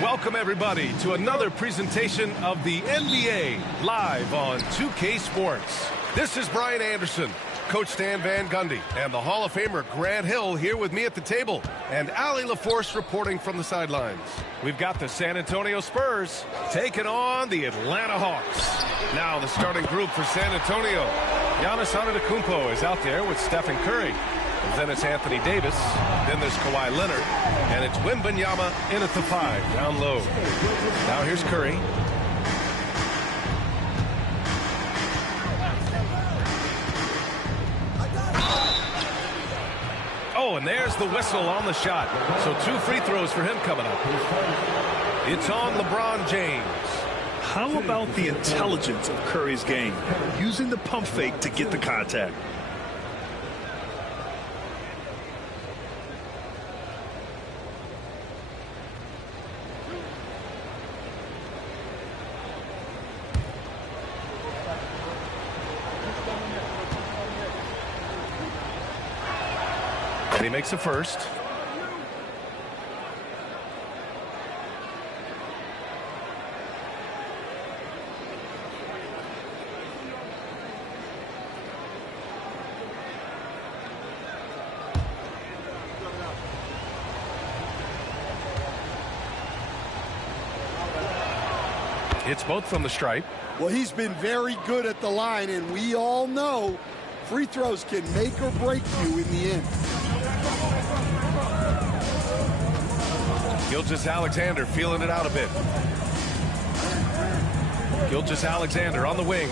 Welcome, everybody, to another presentation of the NBA live on 2K Sports. This is Brian Anderson, Coach Stan Van Gundy, and the Hall of Famer Grant Hill here with me at the table, and Allie LaForce reporting from the sidelines. We've got the San Antonio Spurs taking on the Atlanta Hawks. Now the starting group for San Antonio. Giannis Antetokounmpo is out there with Stephen Curry. Then it's Anthony Davis. Then there's Kawhi Leonard. And it's Wembanyama in at the 5, down low. Now here's Curry. Oh, and there's the whistle on the shot. So 2 free throws for him coming up. It's on LeBron James. How about the intelligence of Curry's game? Using the pump fake to get the contact. And he makes a first. It's both from the stripe. Well, he's been very good at the line, and we all know free throws can make or break you in the end. Gilgeous-Alexander feeling it out a bit. Gilgeous-Alexander on the wing.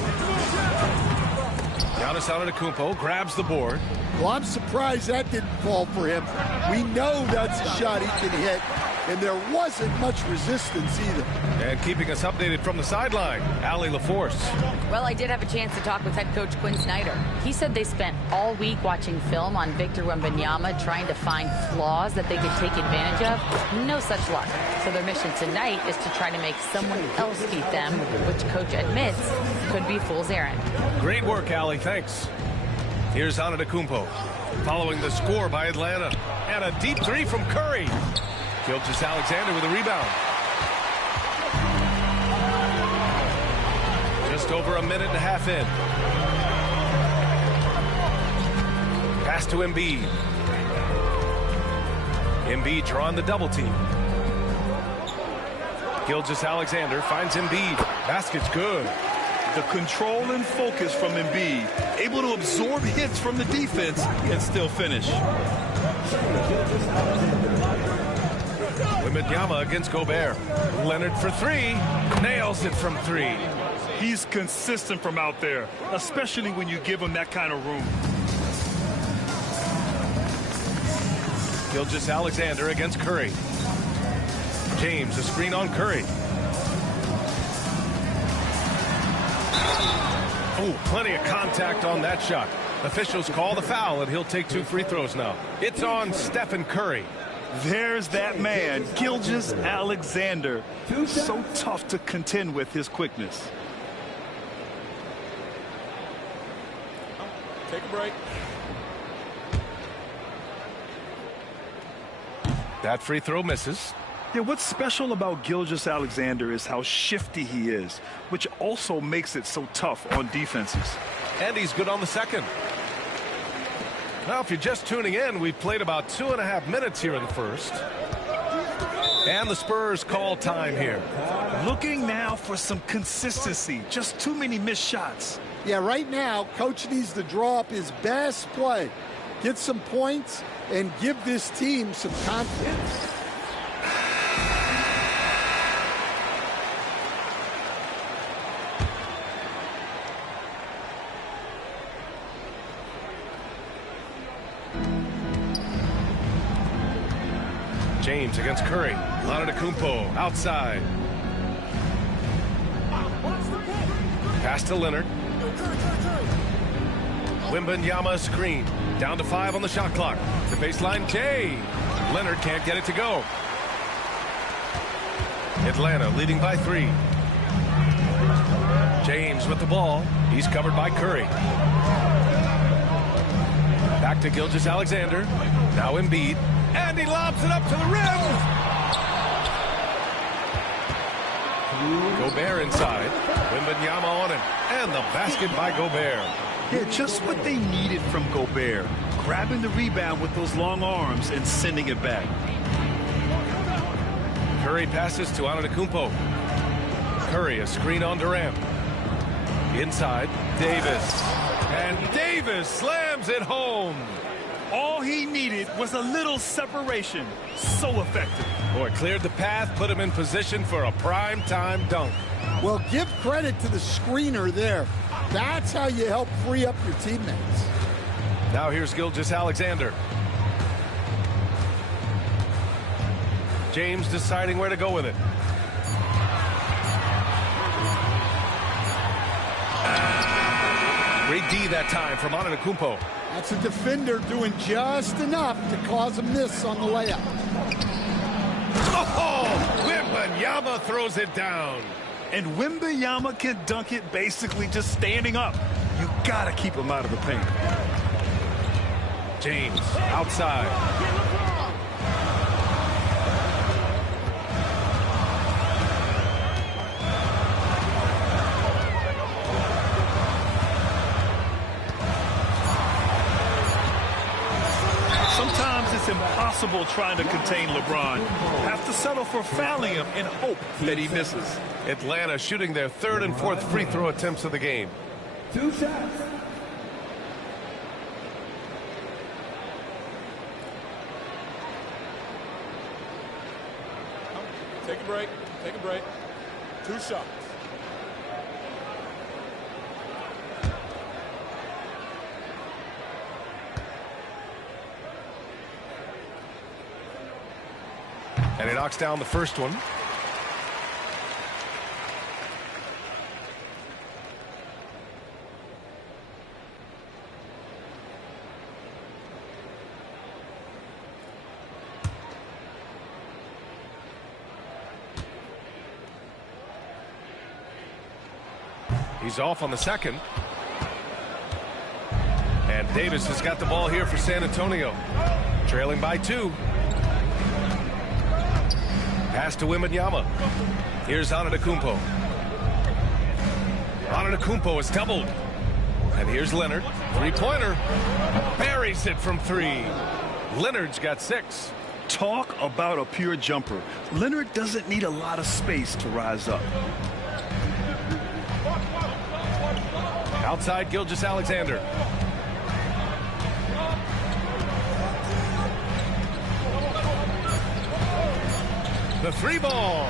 Giannis Antetokounmpo grabs the board. Well, I'm surprised that didn't fall for him. We know that's a shot he can hit, and there wasn't much resistance either. And keeping us updated from the sideline, Allie LaForce. Well, I did have a chance to talk with head coach Quinn Snyder. He said they spent all week watching film on Victor Wembanyama, trying to find flaws that they could take advantage of. No such luck. So their mission tonight is to try to make someone else beat them, which coach admits could be fool's errand. Great work, Allie. Thanks. Here's Antetokounmpo following the score by Atlanta. And a deep 3 from Curry. Gilgeous-Alexander with a rebound. Just over a minute and a half in. Pass to Embiid. Embiid drawing the double team. Gilgeous-Alexander finds Embiid. Basket's good. The control and focus from Embiid, able to absorb hits from the defense and still finish. Wembanyama against Gobert. Leonard for three. Nails it from three. He's consistent from out there, especially when you give him that kind of room. Gilgeous-Alexander against Curry. James, a screen on Curry. Oh, plenty of contact on that shot. Officials call the foul, and he'll take 2 free throws now. It's on Stephen Curry. There's that man, Gilgeous-Alexander. So tough to contend with his quickness. Take a break. That free throw misses. Yeah, what's special about Gilgeous-Alexander is how shifty he is, which also makes it so tough on defenses. And he's good on the second. Now, if you're just tuning in, we've played about 2.5 minutes here in the first. And the Spurs call time here. Looking now for some consistency. Just too many missed shots. Yeah, right now, Coach needs to draw up his best play, get some points, and give this team some confidence. James against Curry. Antetokounmpo outside. Pass to Leonard. Wembanyama screen. Down to 5 on the shot clock. The baseline, Jay. Leonard can't get it to go. Atlanta leading by 3. James with the ball. He's covered by Curry. Back to Gilgeous-Alexander. Now Embiid. And he lobs it up to the rim. Gobert inside. Wembanyama on him. And the basket by Gobert. Yeah, just what they needed from Gobert. Grabbing the rebound with those long arms and sending it back. Curry passes to Antetokounmpo. Curry, a screen on Durant. Inside, Davis. And Davis slams it home. All he needed was a little separation. So effective. Boy, cleared the path, put him in position for a prime-time dunk. Well, give credit to the screener there. That's how you help free up your teammates. Now here's Gilgeous-Alexander. James deciding where to go with it. Great D that time from Antetokounmpo. That's a defender doing just enough to cause a miss on the layup. Oh, Wembanyama throws it down. And Wembanyama can dunk it basically just standing up. You gotta keep him out of the paint. James outside. Sometimes it's impossible trying to contain LeBron. Have to settle for fouling him and hope that he misses. Atlanta shooting their 3rd and 4th free throw attempts of the game. 2 shots. Take a break. Take a break. 2 shots. And he knocks down the first one. He's off on the second. And Davis has got the ball here for San Antonio. Trailing by 2. Pass to Wembanyama. Here's Antetokounmpo. Antetokounmpo is doubled. And here's Leonard. Three-pointer. Buries it from three. Leonard's got 6. Talk about a pure jumper. Leonard doesn't need a lot of space to rise up. Outside Gilgeous-Alexander. The 3-ball.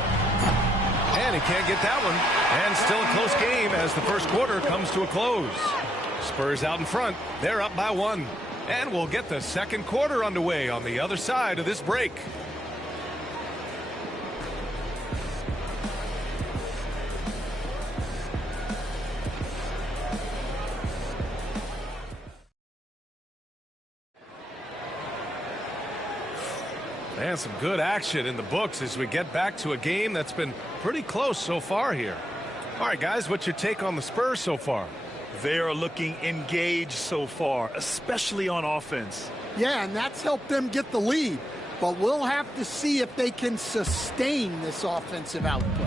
And he can't get that one. And still a close game as the first quarter comes to a close. Spurs out in front. They're up by 1. And we'll get the second quarter underway on the other side of this break. And some good action in the books as we get back to a game that's been pretty close so far here. All right, guys, what's your take on the Spurs so far? They are looking engaged so far, especially on offense. Yeah, and that's helped them get the lead. But we'll have to see if they can sustain this offensive output.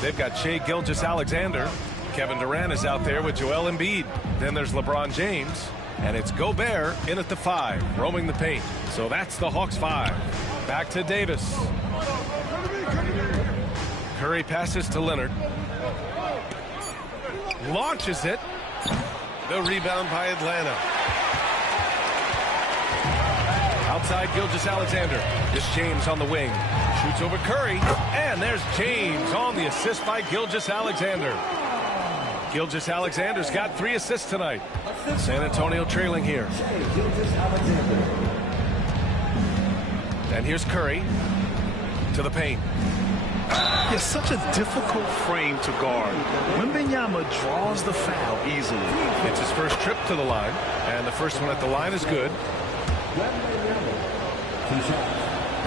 They've got Shai Gilgeous-Alexander. Kevin Durant is out there with Joel Embiid. Then there's LeBron James. And it's Gobert in at the 5, roaming the paint. So that's the Hawks 5. Back to Davis. Curry passes to Leonard. Launches it. The rebound by Atlanta. Outside Gilgeous-Alexander. It's James on the wing. Shoots over Curry. And there's James on the assist by Gilgeous-Alexander. Gilgeous-Alexander's got 3 assists tonight. San Antonio trailing here. And here's Curry to the paint. It's such a difficult frame to guard. Wembanyama draws the foul easily. It's his first trip to the line, and the first one at the line is good.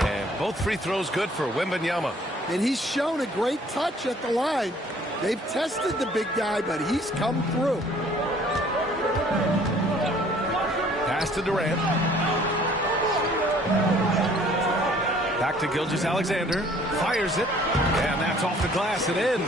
And both free throws good for Wembanyama. And he's shown a great touch at the line. They've tested the big guy, but he's come through. Pass to Durant. Back to Gilgeous-Alexander. Fires it. And that's off the glass and in.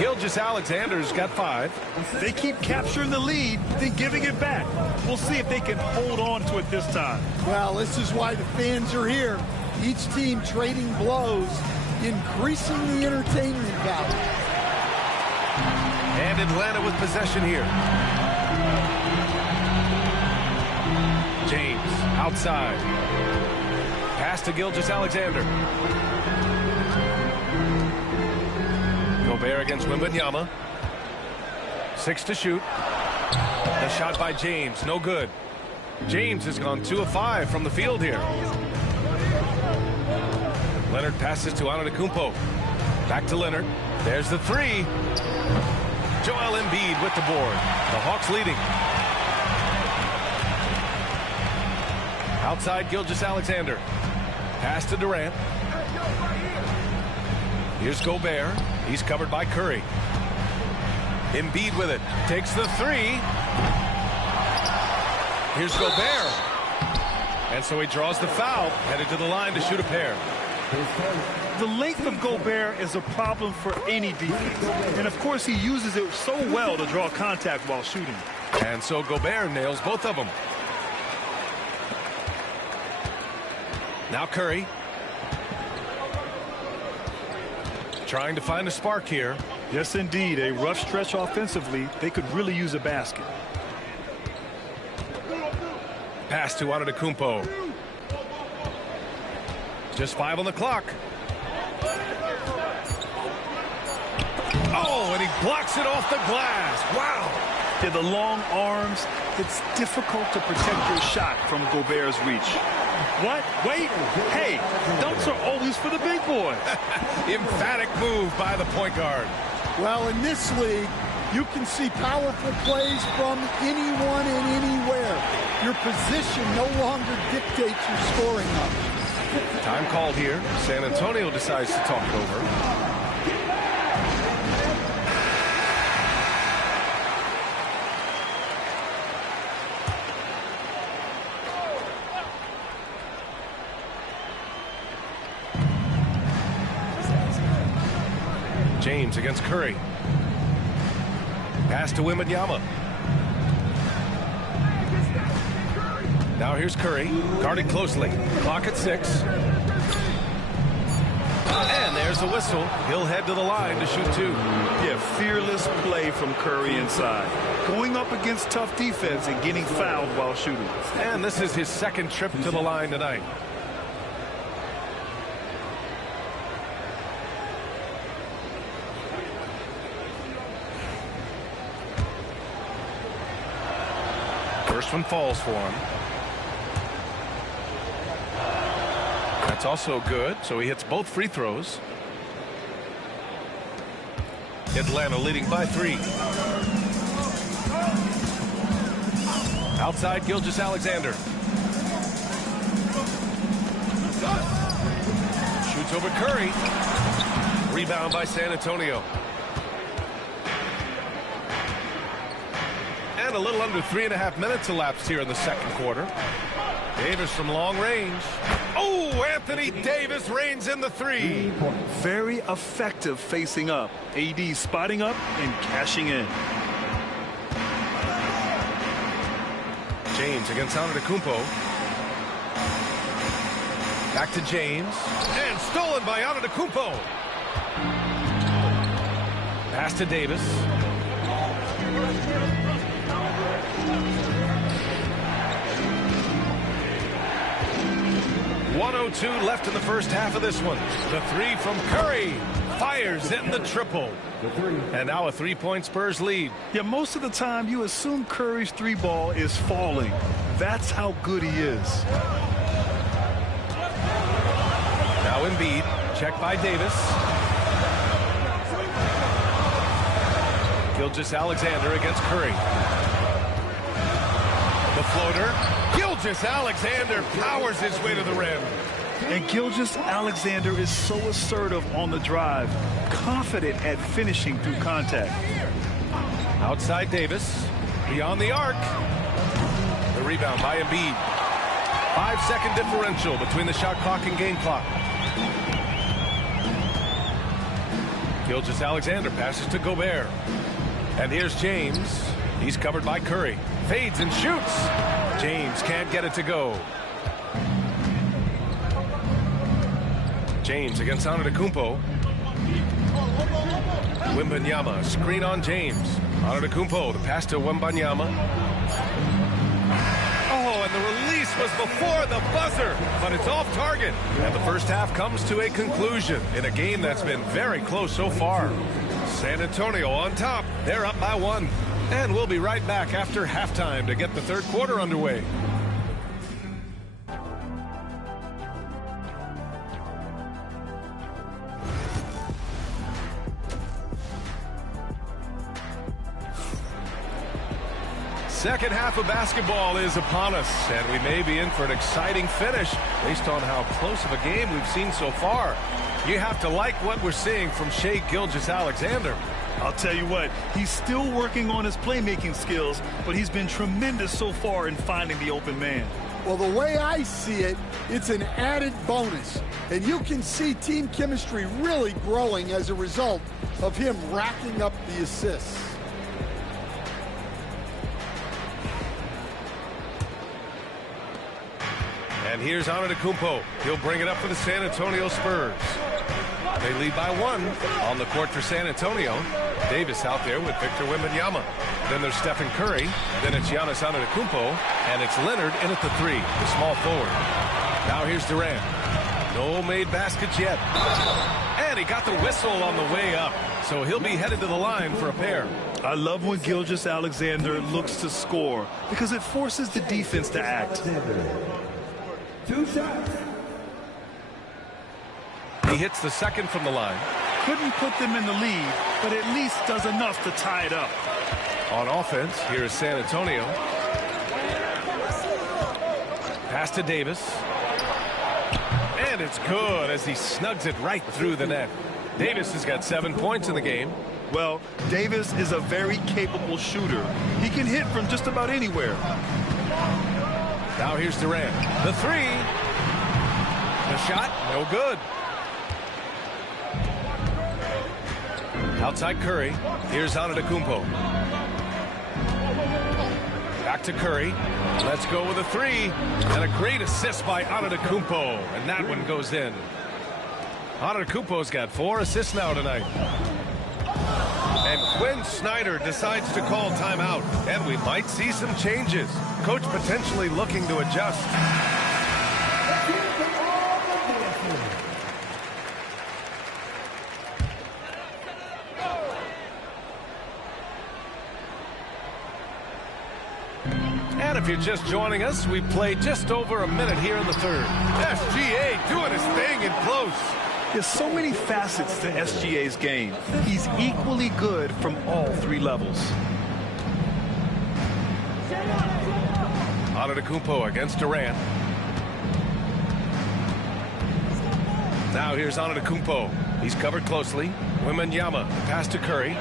Gilgeous-Alexander's got 5. They keep capturing the lead, then giving it back. We'll see if they can hold on to it this time. Well, this is why the fans are here. Each team trading blows, increasing the entertainment value. And Atlanta with possession here. James outside. Pass to Gilgeous-Alexander. Gobert against Wembanyama. 6 to shoot. The shot by James, no good. James has gone 2 of 5 from the field here. Leonard passes to Antetokounmpo. Back to Leonard. There's the 3. Joel Embiid with the board. The Hawks leading. Outside Gilgeous-Alexander. Pass to Durant. Here's Gobert. He's covered by Curry. Embiid with it. Takes the 3. Here's Gobert. And so he draws the foul. Headed to the line to shoot a pair. The length of Gobert is a problem for any defense. And, of course, he uses it so well to draw contact while shooting. And so Gobert nails both of them. Now Curry. Trying to find a spark here. Yes, indeed. A rough stretch offensively. They could really use a basket. Pass to Antetokounmpo. Just 5 on the clock. Oh, and he blocks it off the glass. Wow. Yeah, the long arms. It's difficult to protect your shot from Gobert's reach. What? Wait. Hey, dunks are always for the big boys. Emphatic move by the point guard. Well, in this league, you can see powerful plays from anyone and anywhere. Your position no longer dictates your scoring up. Time called here. San Antonio decides to talk it over. James against Curry. Pass to Wembanyama. Now here's Curry, guarded closely. Clock at 6. And there's the whistle. He'll head to the line to shoot 2. Yeah, fearless play from Curry inside. Going up against tough defense and getting fouled while shooting. And this is his second trip to the line tonight. First one falls for him. That's also good, so he hits both free throws. Atlanta leading by 3. Outside, Gilgeous-Alexander. Shoots over Curry. Rebound by San Antonio. And a little under 3.5 minutes elapsed here in the second quarter. Davis from long range. Oh, Anthony Davis reigns in the 3. Very effective facing up. AD spotting up and cashing in. James against Antetokounmpo. Back to James. And stolen by Antetokounmpo. Pass to Davis. .102 left in the first half of this one. The 3 from Curry. Fires in the triple. And now a 3-point Spurs lead. Yeah, most of the time you assume Curry's 3 ball is falling. That's how good he is. Now Embiid. Check by Davis. Gilgeous-Alexander against Curry. The floater. Gilgeous-Alexander powers his way to the rim. And Gilgeous-Alexander is so assertive on the drive, confident at finishing through contact. Outside Davis, beyond the arc. The rebound by Embiid. 5-second differential between the shot clock and game clock. Gilgeous-Alexander passes to Gobert. And here's James. He's covered by Curry. Fades and shoots. James can't get it to go. James against Antetokounmpo. Wembanyama, screen on James. Antetokounmpo, the pass to Wembanyama. Oh, and the release was before the buzzer, but it's off target. And the first half comes to a conclusion in a game that's been very close so far. San Antonio on top. They're up by 1. And we'll be right back after halftime to get the third quarter underway. Second half of basketball is upon us, and we may be in for an exciting finish based on how close of a game we've seen so far. You have to like what we're seeing from Shai Gilgeous-Alexander. I'll tell you what, he's still working on his playmaking skills, but he's been tremendous so far in finding the open man. Well, the way I see it, it's an added bonus. And you can see team chemistry really growing as a result of him racking up the assists. And here's Antetokounmpo. He'll bring it up for the San Antonio Spurs. They lead by 1 on the court for San Antonio. Davis out there with Victor Wembanyama. Then there's Stephen Curry. Then it's Giannis Antetokounmpo. And it's Leonard in at the 3, the small forward. Now here's Durant. No made baskets yet. And he got the whistle on the way up. So he'll be headed to the line for a pair. I love when Gilgeous-Alexander looks to score because it forces the defense to act. 2 shots. He hits the second from the line. Couldn't put them in the lead, but at least does enough to tie it up. On offense, here is San Antonio. Pass to Davis. And it's good as he snugs it right through the net. Davis has got 7 points in the game. Well, Davis is a very capable shooter. He can hit from just about anywhere. Now here's Durant. The 3. The shot, no good. Outside Curry. Here's Antetokounmpo. Back to Curry. Let's go with a three. And a great assist by Antetokounmpo. And that one goes in. Antetokounmpo's got 4 assists now tonight. And Quinn Snyder decides to call timeout. And we might see some changes. Coach potentially looking to adjust. And if you're just joining us, we played just over a minute here in the third. SGA doing his thing in close. There's so many facets to SGA's game. He's equally good from all 3 levels. Antetokounmpo against Durant. Now here's Antetokounmpo. He's covered closely. Wembanyama pass to Curry.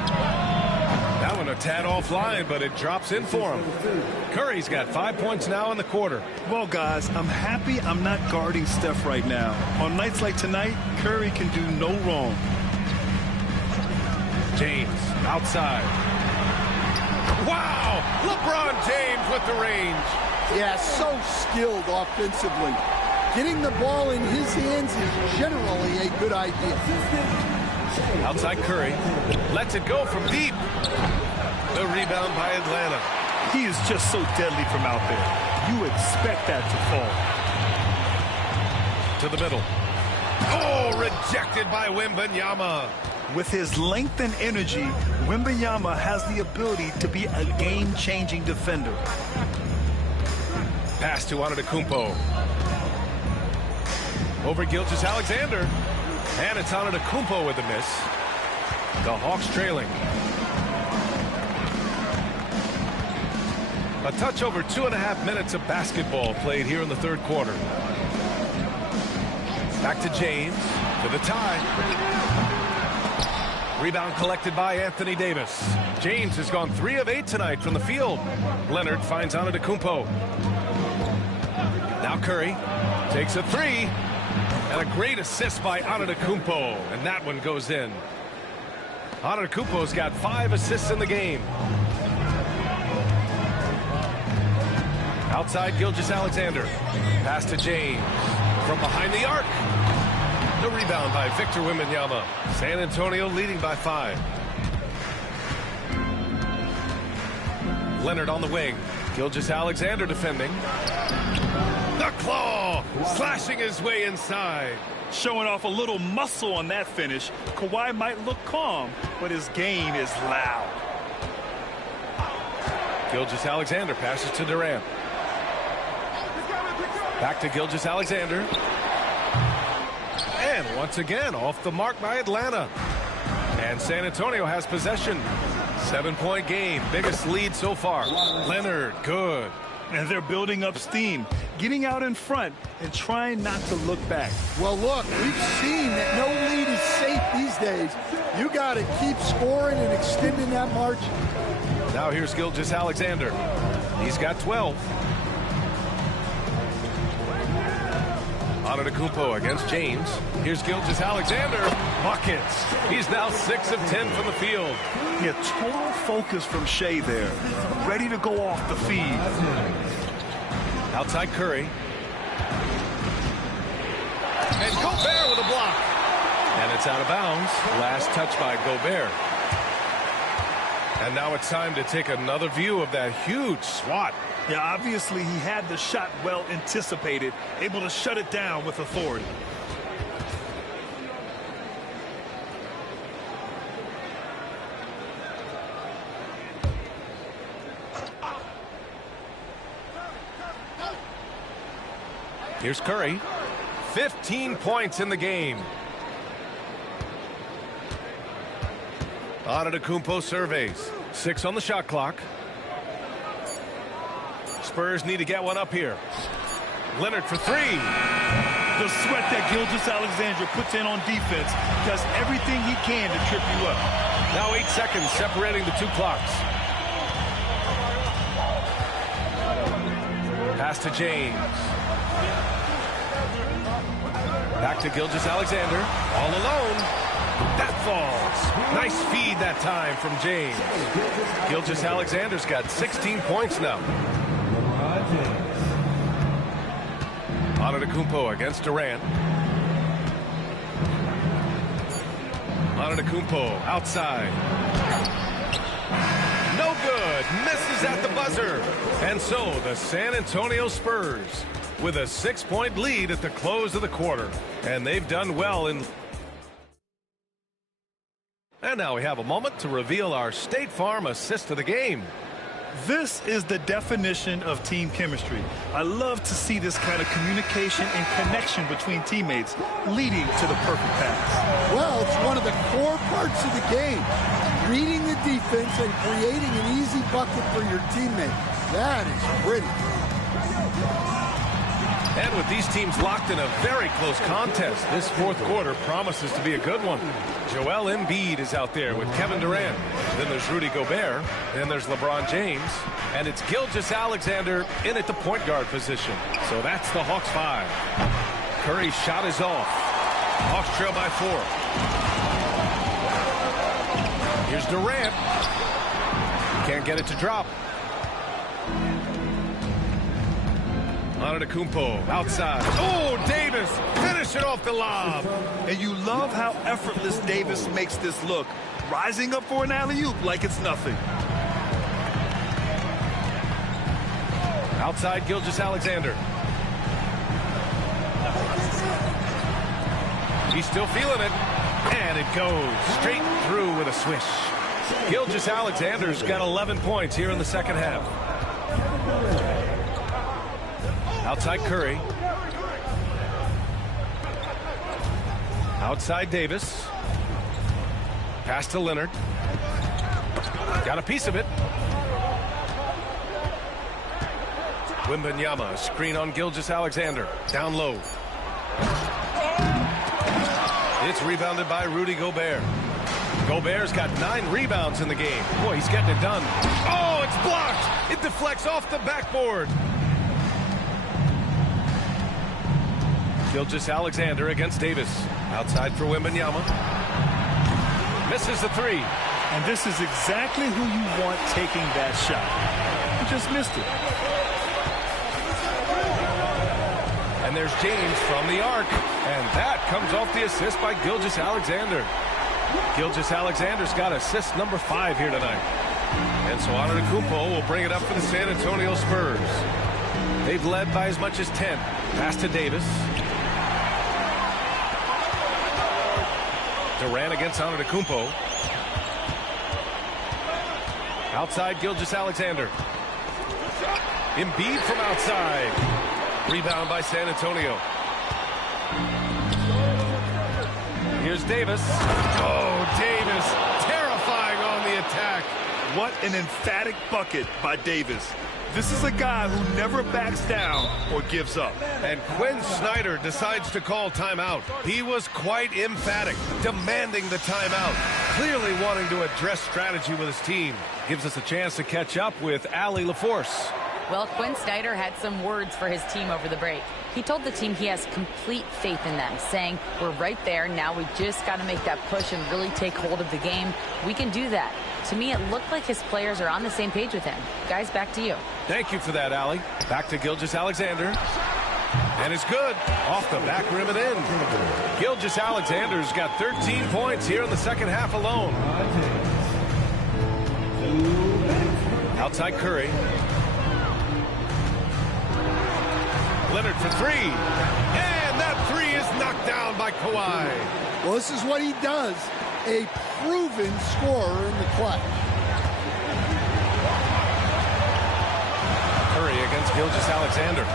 That one a tad offline, but it drops in for him. Curry's got 5 points now in the quarter. Well, guys, I'm happy I'm not guarding Steph right now. On nights like tonight, Curry can do no wrong. James outside. Wow! LeBron James with the range. Yeah, so skilled offensively. Getting the ball in his hands is generally a good idea. Outside Curry. Lets it go from deep. The rebound by Atlanta. He is just so deadly from out there. You expect that to fall. To the middle. Oh, rejected by Wembanyama. With his length and energy, Wembanyama has the ability to be a game-changing defender. Pass to Antetokounmpo. Over Gilgeous-Alexander. And it's Antetokounmpo with a miss. The Hawks trailing. A touch over 2.5 minutes of basketball played here in the third quarter. Back to James for the tie. Rebound collected by Anthony Davis. James has gone 3 of 8 tonight from the field. Leonard finds Antetokounmpo. Now Curry takes a 3. And a great assist by Antetokounmpo. And that one goes in. Antetokounmpo's got 5 assists in the game. Outside Gilgeous-Alexander. Pass to James. From behind the arc. The rebound by Victor Wembanyama. San Antonio leading by 5. Leonard on the wing. Gilgeous-Alexander defending. The claw! Slashing his way inside. Showing off a little muscle on that finish. Kawhi might look calm, but his game is loud. Gilgeous-Alexander passes to Durant. Back to Gilgeous-Alexander. And once again, off the mark by Atlanta. And San Antonio has possession. 7-point game. Biggest lead so far. Leonard, good. And they're building up steam, getting out in front and trying not to look back. Well, look, we've seen that no lead is safe these days. You got to keep scoring and extending that margin. Now here's Gilgeous-Alexander. He's got 12. Antetokounmpo against James. Here's Gilgeous-Alexander. Buckets. He's now 6 of 10 from the field. Yeah, total focus from Shea there. Ready to go off the feed. Outside Curry. And Gobert with a block. And it's out of bounds. Last touch by Gobert. And now it's time to take another view of that huge swat. Yeah, obviously he had the shot well anticipated, able to shut it down with authority. Here's Curry. 15 points in the game. Antetokounmpo surveys. 6 on the shot clock. Spurs need to get one up here. Leonard for 3. The sweat that Gilgeous-Alexander puts in on defense does everything he can to trip you up. Now 8 seconds separating the 2 clocks. Pass to James. Back to Gilgeous-Alexander. All alone. That falls. Nice feed that time from James. Gilgeous-Alexander's got 16 points now. Antetokounmpo against Durant. Antetokounmpo outside. No good. Misses at the buzzer. And so the San Antonio Spurs with a 6-point lead at the close of the quarter. And they've done well in... And now we have a moment to reveal our State Farm assist of the game. This is the definition of team chemistry. I love to see this kind of communication and connection between teammates leading to the perfect pass. Well, it's one of the core parts of the game. Reading the defense and creating an easy bucket for your teammate. That is pretty. And with these teams locked in a very close contest, this fourth quarter promises to be a good one. Joel Embiid is out there with Kevin Durant. Then there's Rudy Gobert. Then there's LeBron James. And it's Gilgeous-Alexander in at the point guard position. So that's the Hawks 5. Curry's shot is off. Hawks trail by 4. Here's Durant. Can't get it to drop. Antetokounmpo outside. Oh, Davis finishing off the lob. And you love how effortless Davis makes this look. Rising up for an alley-oop like it's nothing. Outside Gilgeous-Alexander. He's still feeling it. And it goes straight through with a swish. Gilgeous-Alexander's got 11 points here in the second half. Outside Curry. Outside Davis. Pass to Leonard. Got a piece of it. Wembanyama, screen on Gilgeous-Alexander. Down low. It's rebounded by Rudy Gobert. Gobert's got 9 rebounds in the game. Boy, he's getting it done. Oh, it's blocked. It deflects off the backboard. Gilgeous-Alexander against Davis. Outside for Wembanyama. Misses the 3. And this is exactly who you want taking that shot. You just missed it. And there's James from the arc. And that comes off the assist by Gilgeous-Alexander. Gilgeous-Alexander's got assist number 5 here tonight. And so Antetokounmpo will bring it up for the San Antonio Spurs. They've led by as much as 10. Pass to Davis. Durant against Antetokounmpo. Outside Gilgeous-Alexander. Embiid from outside. Rebound by San Antonio. Here's Davis. Oh, Davis. Terrifying on the attack. What an emphatic bucket by Davis. This is a guy who never backs down or gives up. And Quinn Snyder decides to call timeout. He was quite emphatic, demanding the timeout, clearly wanting to address strategy with his team. Gives us a chance to catch up with Allie LaForce. Well, Quinn Snyder had some words for his team over the break. He told the team he has complete faith in them, saying, we're right there. Now we just got to make that push and really take hold of the game. We can do that. To me, it looked like his players are on the same page with him. Guys, back to you. Thank you for that, Allie. Back to Gilgeous-Alexander. And it's good. Off the back rim and in. Gilgeous-Alexander's got 13 points here in the second half alone. Outside Curry. Leonard for 3. And that 3 is knocked down by Kawhi. Well, this is what he does. A proven scorer in the clutch. Curry against Gilgeous-Alexander.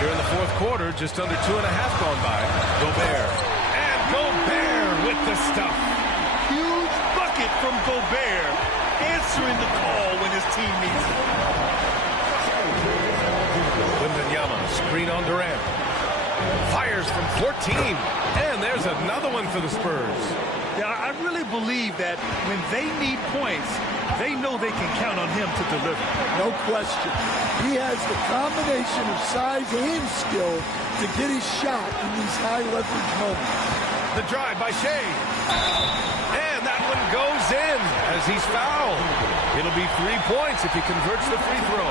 Here in the fourth quarter, just under 2.5 gone by. Gobert. And Gobert with the stuff. Huge bucket from Gobert, answering the call when his team needs it. Wembanyama, screen on Durant. Fires from 14. And there's another one for the Spurs. Yeah, I really believe that when they need points, they know they can count on him to deliver. No question. He has the combination of size and skill to get his shot in these high leverage moments. The drive by Shea. And that one goes in as he's fouled. It'll be 3 points if he converts the free throw.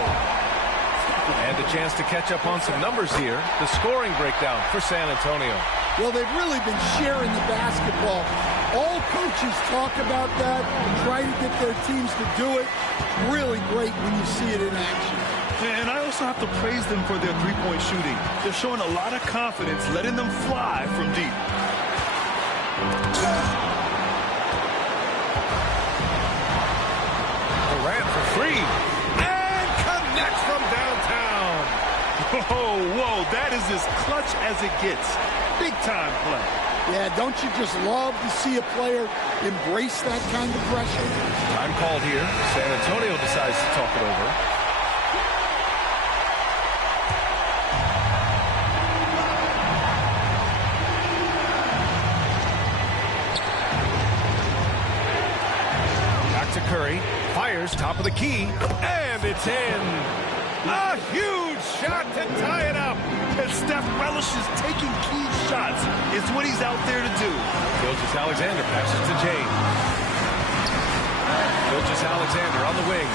And a chance to catch up on some numbers here. The scoring breakdown for San Antonio. Well, they've really been sharing the basketball. All coaches talk about that, try to get their teams to do it. Really great when you see it in action. And I also have to praise them for their three-point shooting. They're showing a lot of confidence, letting them fly from deep. Durant for three. And connects from downtown. Whoa, that is as clutch as it gets. Big time play. Yeah, don't you just love to see a player embrace that kind of pressure? Time called here. San Antonio decides to talk it over. Back to Curry. Fires top of the key. And it's in. A huge shot to tie it up. And Steph relishes taking key shots. It's what he's out there to do. Gilgeous-Alexander passes to James. Gilgeous-Alexander on the wing.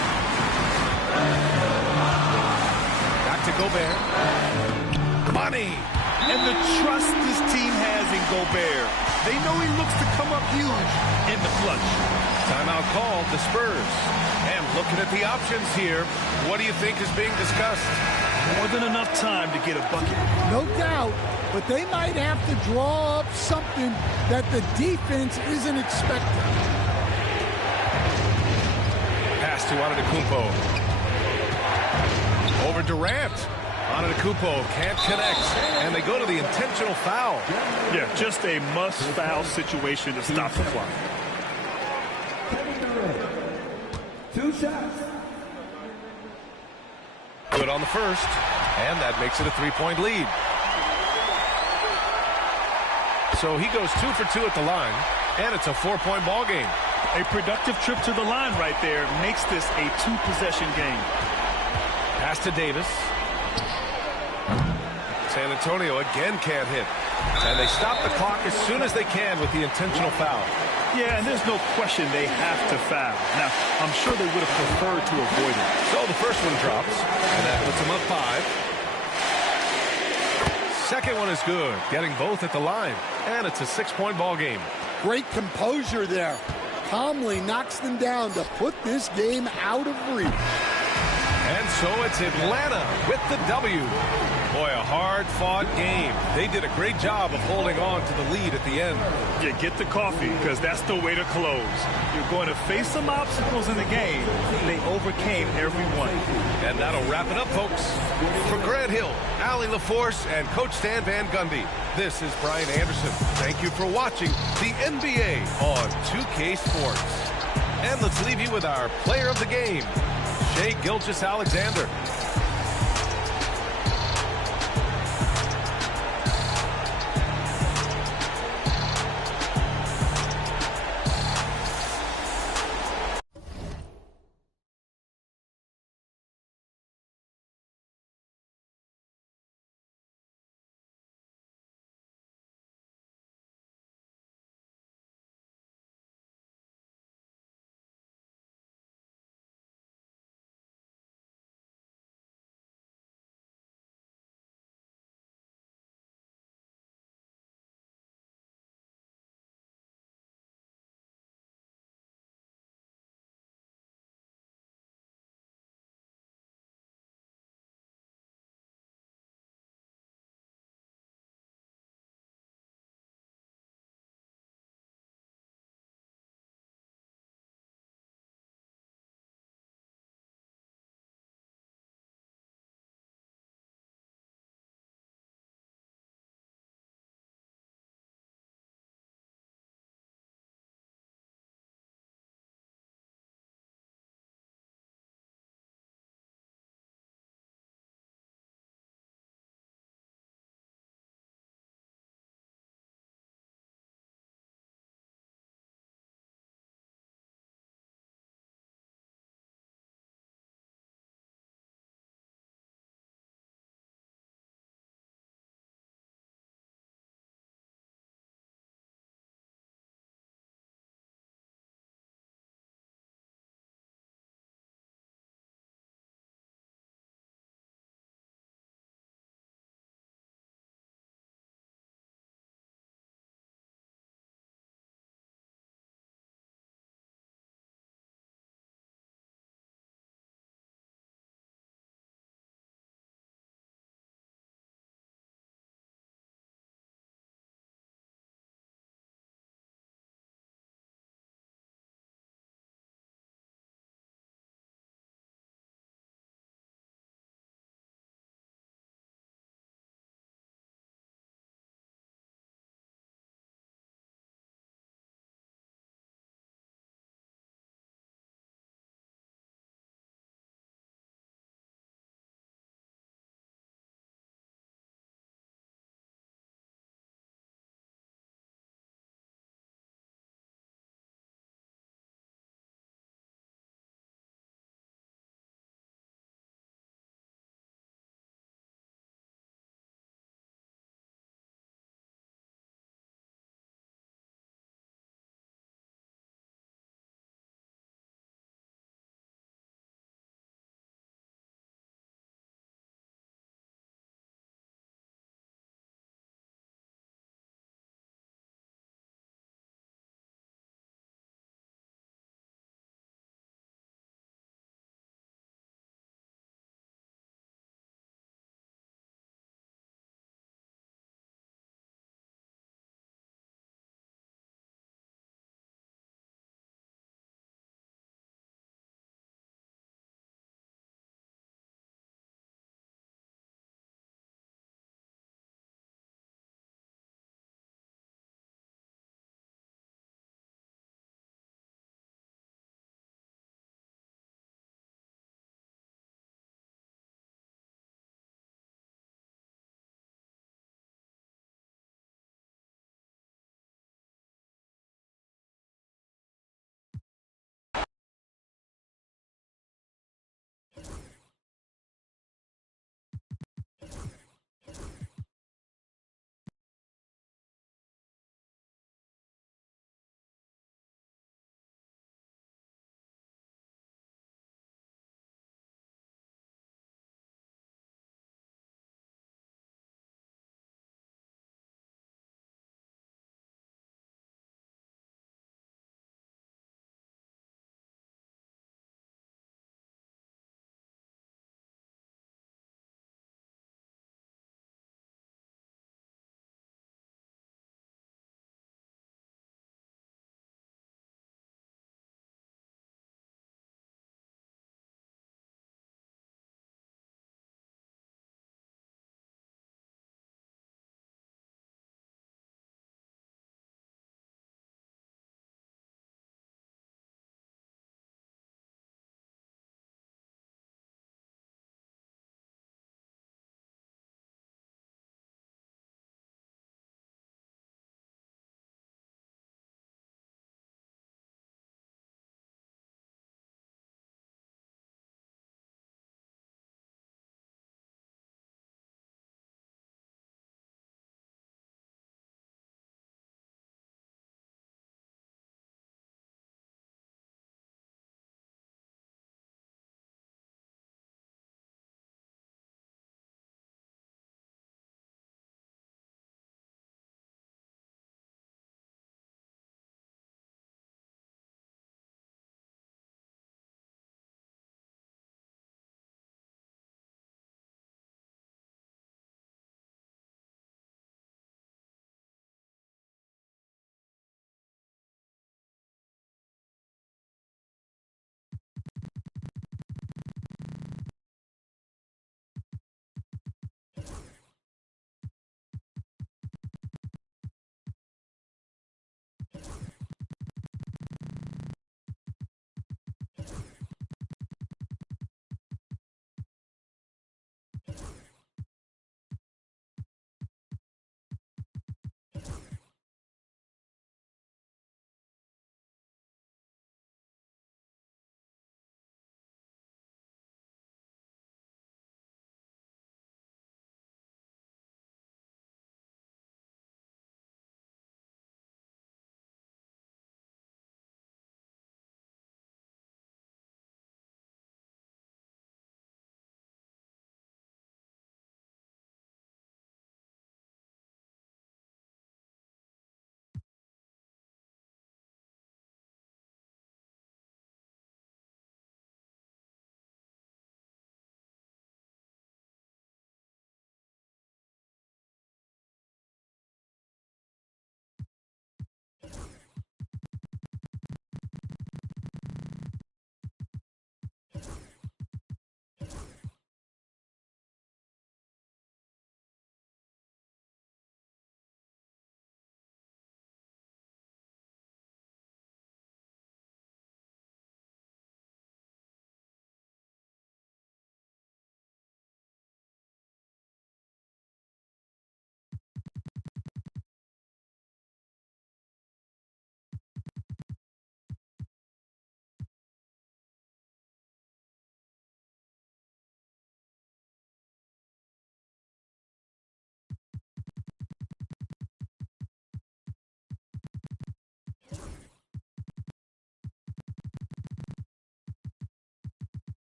Back to Gobert. Money. And the trust this team has in Gobert. They know he looks to come up huge in the clutch. Timeout called, the Spurs. And looking at the options here, what do you think is being discussed? More than enough time to get a bucket. No doubt, but they might have to draw up something that the defense isn't expecting. Pass to Antetokounmpo. Over Durant. Antetokounmpo can't connect, and they go to the intentional foul. Yeah, just a must-foul situation to stop the clock. Kevin Durant. 2 shots. Good on the first, and that makes it a 3-point lead. So he goes 2 for 2 at the line, and it's a 4-point ball game. A productive trip to the line right there makes this a 2-possession game. Pass to Davis. San Antonio again can't hit. And they stop the clock as soon as they can with the intentional foul. Yeah, and there's no question they have to foul. Now, I'm sure they would have preferred to avoid it. So the first one drops, and that puts them up 5. Second one is good, getting both at the line. And it's a 6-point ball game. Great composure there. Calmly knocks them down to put this game out of reach. And so it's Atlanta with the W. Boy, a hard-fought game. They did a great job of holding on to the lead at the end. Yeah, get the coffee, because that's the way to close. You're going to face some obstacles in the game. They overcame every one. And that'll wrap it up, folks. For Grant Hill, Allie LaForce, and Coach Stan Van Gundy, this is Brian Anderson. Thank you for watching the NBA on 2K Sports. And let's leave you with our player of the game, Shai Gilgeous-Alexander.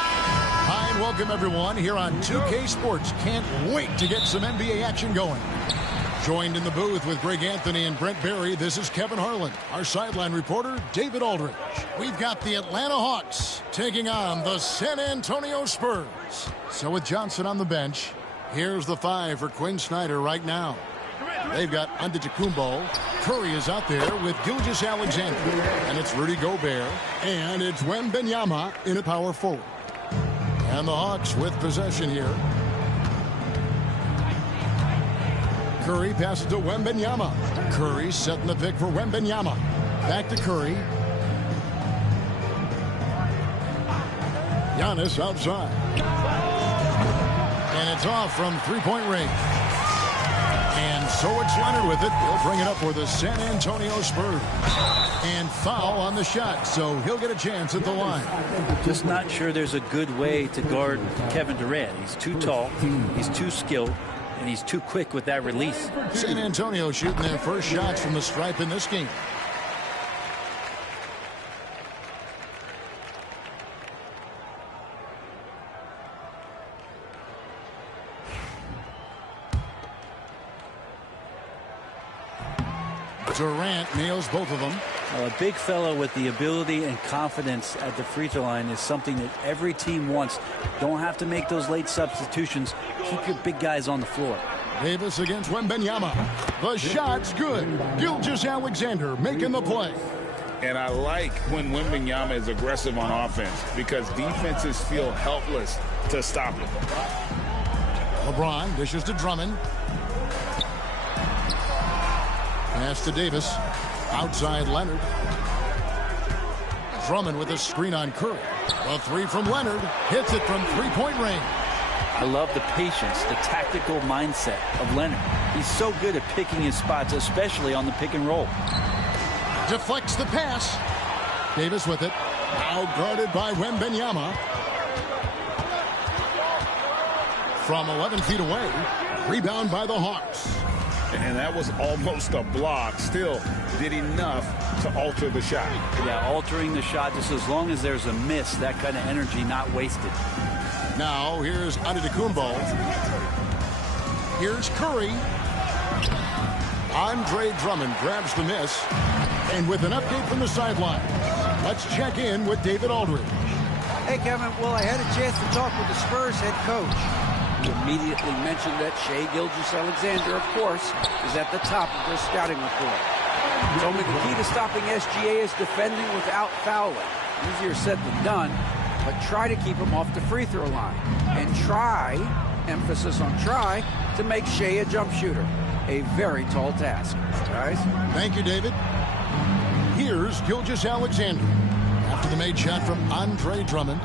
Hi, and welcome everyone here on 2K Sports. Can't wait to get some NBA action going. Joined in the booth with Greg Anthony and Brent Barry, this is Kevin Harlan. Our sideline reporter, David Aldridge. We've got the Atlanta Hawks taking on the San Antonio Spurs. So with Johnson on the bench, here's the five for Quinn Snyder right now. They've got Antetokounmpo. Curry is out there with Gilgeous-Alexander. And it's Rudy Gobert. And it's Wembanyama in a power forward. And the Hawks with possession here. Curry passes to Wembanyama. Curry setting the pick for Wembanyama. Back to Curry. Giannis outside. And it's off from three-point range. And so it's Leonard with it. He'll bring it up for the San Antonio Spurs. And foul on the shot, so he'll get a chance at the line. Just not sure there's a good way to guard Kevin Durant. He's too tall, he's too skilled, and he's too quick with that release. San Antonio shooting their first shots from the stripe in this game. Durant nails both of them. A big fellow with the ability and confidence at the free throw line is something that every team wants. Don't have to make those late substitutions. Keep your big guys on the floor. Davis against Wembanyama. The shot's good. Gilgeous-Alexander making the play. And I like when Wembanyama is aggressive on offense because defenses feel helpless to stop him. LeBron dishes to Drummond. Pass to Davis. Outside Leonard. Drummond with a screen on Curry. A three from Leonard. Hits it from three-point range. I love the patience, the tactical mindset of Leonard. He's so good at picking his spots, especially on the pick and roll. Deflects the pass. Davis with it. Now guarded by Wembanyama. From 11 feet away. Rebound by the Hawks. And that was almost a block. Still did enough to alter the shot. Yeah, altering the shot just as long as there's a miss. That kind of energy not wasted. Now here's Antetokounmpo. Here's Curry. Andre Drummond grabs the miss. And with an update from the sideline, let's check in with David Aldridge. Hey, Kevin. Well, I had a chance to talk with the Spurs head coach. He immediately mentioned that Shai Gilgeous-Alexander, of course, is at the top of their scouting report. He told me the key to stopping SGA is defending without fouling. Easier said than done, but try to keep him off the free throw line. And try, emphasis on try, to make Shai a jump shooter. A very tall task. Guys? Thank you, David. Here's Gilgeous-Alexander after the made shot from Andre Drummond.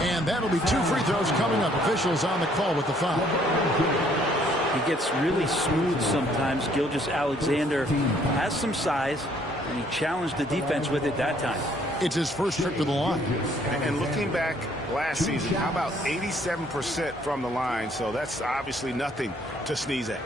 And that'll be two free throws coming up. Officials on the call with the foul. He gets really smooth sometimes. Gilgeous-Alexander has some size, and he challenged the defense with it that time. It's his first trip to the line. And looking back last season, how about 87% from the line? So that's obviously nothing to sneeze at.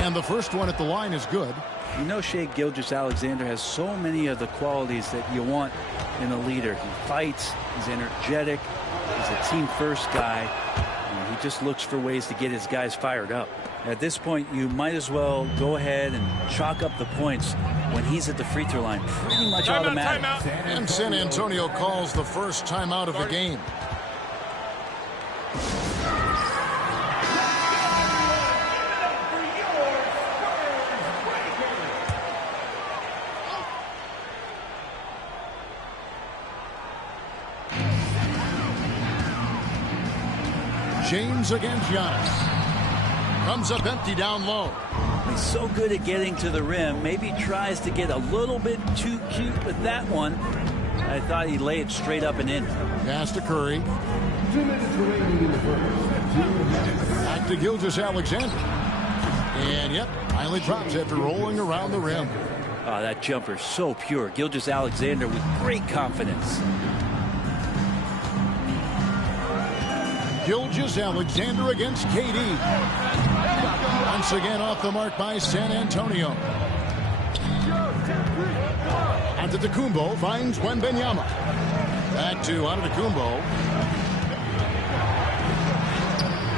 And the first one at the line is good. You know, Shai Gilgeous-Alexander has so many of the qualities that you want in a leader. He fights, he's energetic, he's a team-first guy, and he just looks for ways to get his guys fired up. At this point, you might as well go ahead and chalk up the points when he's at the free throw line. Pretty much automatic. And San Antonio calls the first timeout of the game. James against Giannis. Comes up empty down low. He's so good at getting to the rim. Maybe tries to get a little bit too cute with that one. I thought he'd lay it straight up and in. Pass to Curry. 2 minutes remaining in the first. Back to Gilgeous-Alexander. And yep, finally drops after rolling around the rim. Oh, that jumper so pure. Gilgeous-Alexander with great confidence. Gilgeous-Alexander against KD. Once again off the mark by San Antonio. Antetokounmpo finds Wembanyama. Back to Antetokounmpo.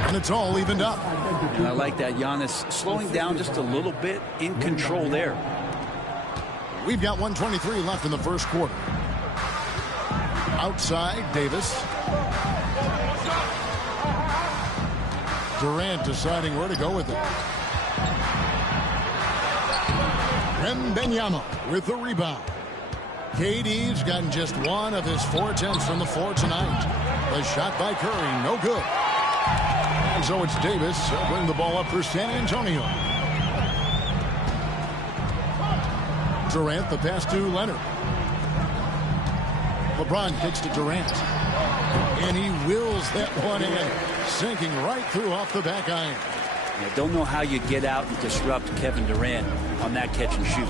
And it's all evened up. And I like that. Giannis slowing down just a little bit, in control there. We've got 1:23 left in the first quarter. Outside, Davis. Durant deciding where to go with it. Wembanyama with the rebound. KD's gotten just one of his 4 attempts from the floor tonight. The shot by Curry, no good. And so it's Davis. He'll bring the ball up for San Antonio. Durant, the pass to Leonard. LeBron kicks to Durant. And he wills that one in, sinking right through off the back iron. I don't know how you get out and disrupt Kevin Durant on that catch and shoot.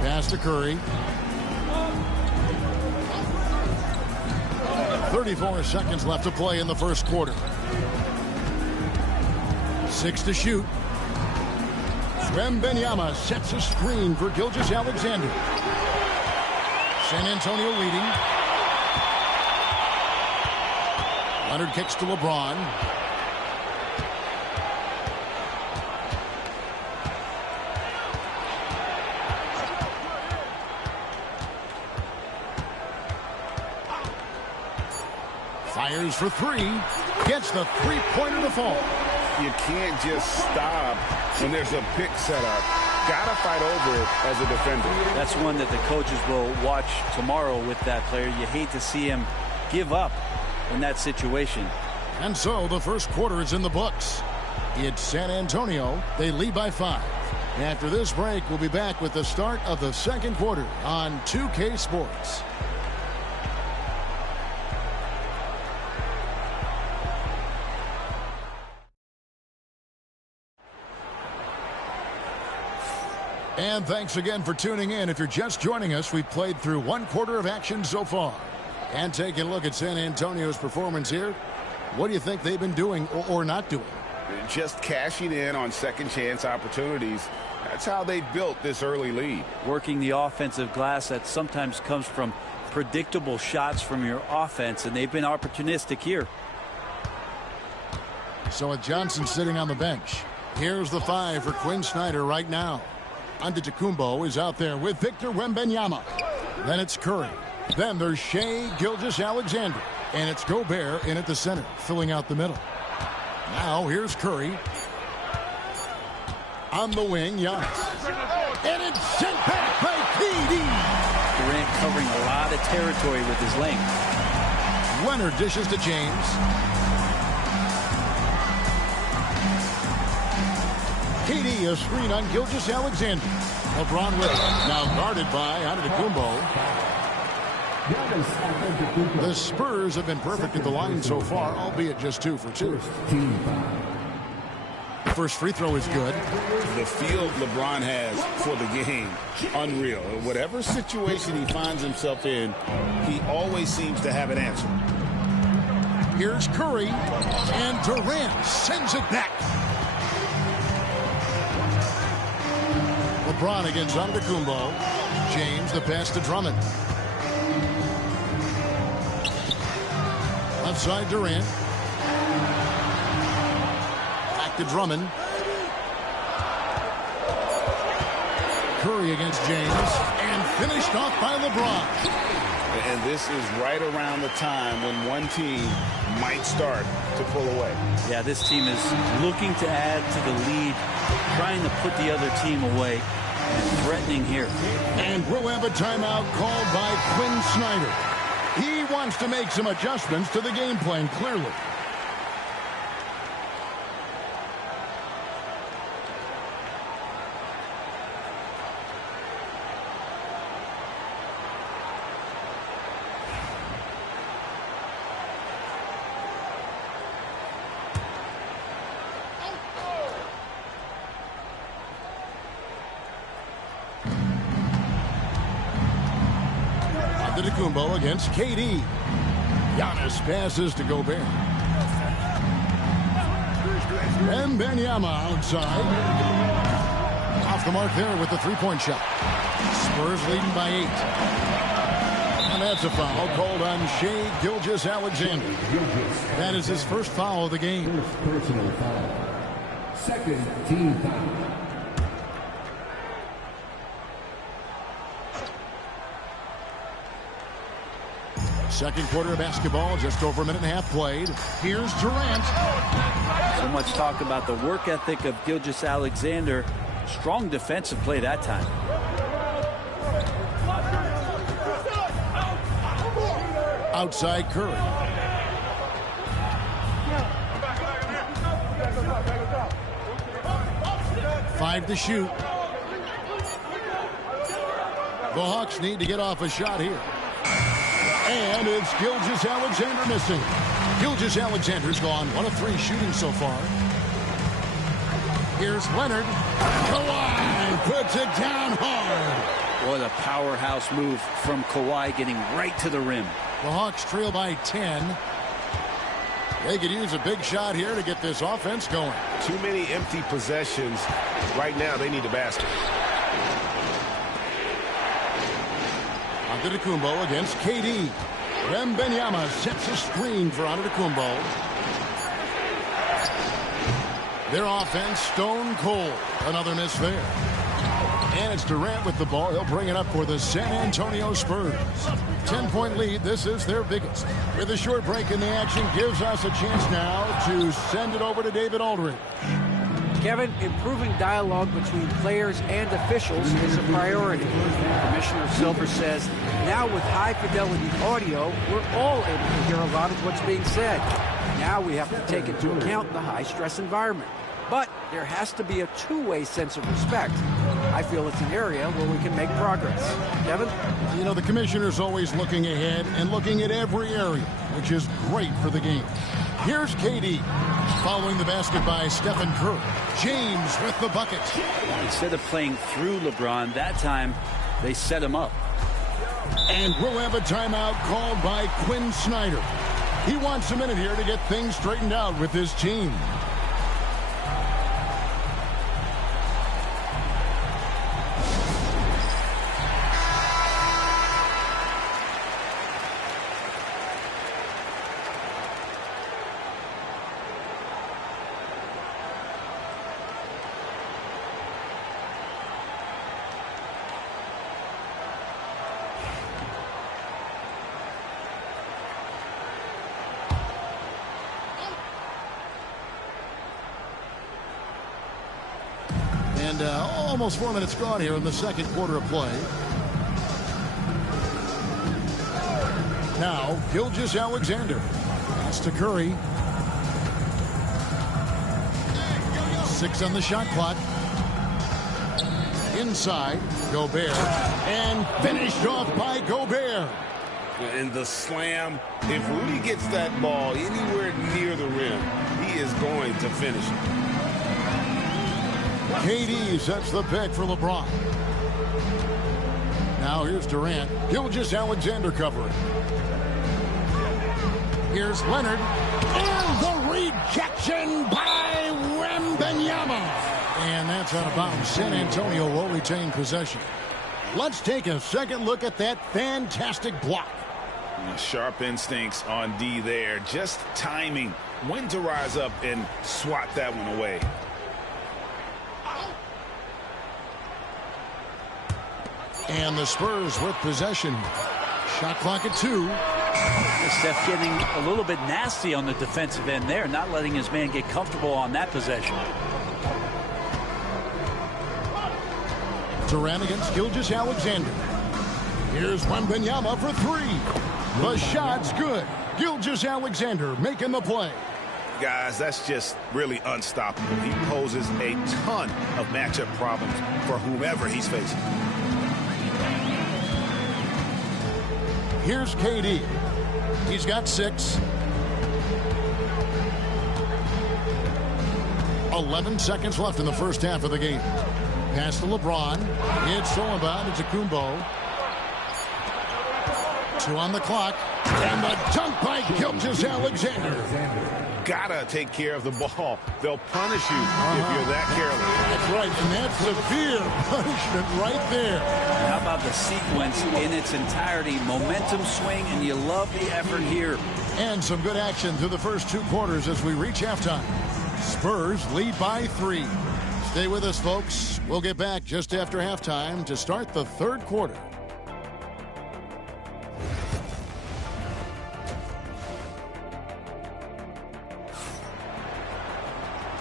Pass to Curry. 34 seconds left to play in the first quarter. 6 to shoot. Wembanyama sets a screen for Gilgeous-Alexander. San Antonio leading. Leonard kicks to LeBron. Fires for three. Gets the three-pointer to fall. You can't just stop when there's a pick set up. Gotta fight over it as a defender. That's one that the coaches will watch tomorrow with that player. You hate to see him give up in that situation. And so the first quarter is in the books. It's San Antonio. They lead by 5. After this break, we'll be back with the start of the second quarter on 2K Sports. And thanks again for tuning in. If you're just joining us, we've played through one quarter of action so far. And taking a look at San Antonio's performance here, what do you think they've been doing or not doing? Just cashing in on second chance opportunities. That's how they built this early lead. Working the offensive glass that sometimes comes from predictable shots from your offense, and they've been opportunistic here. So with Johnson sitting on the bench, here's the 5 for Quinn Snyder right now. Antetokounmpo is out there with Victor Wembanyama. Then it's Curry. Then there's Shai Gilgeous-Alexander. And it's Gobert in at the center, filling out the middle. Now here's Curry. On the wing, Giannis. And it's sent back by KD. Durant covering a lot of territory with his length. Leonard dishes to James. KD a screen on Gilgeous-Alexander. LeBron with it. Now guarded by Antetokounmpo. The Spurs have been perfect at the line so far, albeit just 2 for 2. First free throw is good. The feel LeBron has for the game, unreal. Whatever situation he finds himself in, he always seems to have an answer. Here's Curry, and Durant sends it back. LeBron against Antetokounmpo. James the pass to Drummond. Left side Durant. Back to Drummond. Curry against James. And finished off by LeBron. And this is right around the time when one team might start to pull away. Yeah, this team is looking to add to the lead, trying to put the other team away, and threatening here. And we'll have a timeout called by Quinn Snyder. He wants to make some adjustments to the game plan, clearly. Antetokounmpo against KD. Giannis passes to Gobert. Wembanyama outside. Off the mark there with the three-point shot. Spurs leading by 8. And that's a foul called on Shai Gilgeous-Alexander. That is his first foul of the game. First personal foul. Second team foul. Second quarter of basketball, just over a minute and a half played. Here's Durant. So much talk about the work ethic of Gilgeous-Alexander. Strong defensive play that time. Outside Curry. Five to shoot. The Hawks need to get off a shot here. And it's Gilgeous-Alexander missing. Gilgeous-Alexander's gone 1 of 3 shooting so far. Here's Leonard. Kawhi puts it down hard. What a powerhouse move from Kawhi, getting right to the rim. The Hawks trail by 10. They could use a big shot here to get this offense going. Too many empty possessions. Right now, they need a basket. Antetokounmpo against KD. Wembanyama sets a screen for Antetokounmpo. Their offense stone cold. Another miss there. And it's Durant with the ball. He'll bring it up for the San Antonio Spurs. 10-point lead. This is their biggest. With a short break in the action, gives us a chance now to send it over to David Aldridge. Kevin, improving dialogue between players and officials is a priority. Commissioner Silver says, now with high-fidelity audio, we're all able to hear a lot of what's being said. Now we have to take into account the high-stress environment. But there has to be a two-way sense of respect. I feel it's an area where we can make progress. Kevin? You know, the commissioner's always looking ahead and looking at every area, which is great for the game. Here's KD. Following the basket by Stephen Curry. James with the bucket. Instead of playing through LeBron, that time they set him up. And we'll have a timeout called by Quinn Snyder. He wants a minute here to get things straightened out with his team. And almost 4 minutes gone here in the second quarter of play. Now, Gilgeous-Alexander. Pass to Curry. 6 on the shot clock. Inside, Gobert. And finished off by Gobert. In the slam, if Rudy gets that ball anywhere near the rim, he is going to finish it. KD sets the pick for LeBron. Now here's Durant. Gilgeous-Alexander covering. Here's Leonard. And the rejection by Wembanyama. And that's out of bounds. San Antonio will retain possession. Let's take a second look at that fantastic block. Sharp instincts on D there. Just timing when to rise up and swat that one away. And the Spurs with possession. Shot clock at 2. Steph getting a little bit nasty on the defensive end there, not letting his man get comfortable on that possession. Durant against Gilgeous-Alexander. Here's Wembanyama for 3. The shot's good. Gilgeous-Alexander making the play. Guys, that's just really unstoppable. He poses a ton of matchup problems for whomever he's facing. Here's KD. He's got 6. 11 seconds left in the first half of the game. Pass to LeBron. It's stolen by Antetokounmpo. 2 on the clock. And the dunk by Gilgeous-Alexander. Gotta take care of the ball. They'll punish you if you're that careless. That's right, and that's severe punishment right there. How about the sequence in its entirety? Momentum swing, and you love the effort here. And some good action through the first 2 quarters as we reach halftime. Spurs lead by 3. Stay with us, folks. We'll get back just after halftime to start the third quarter.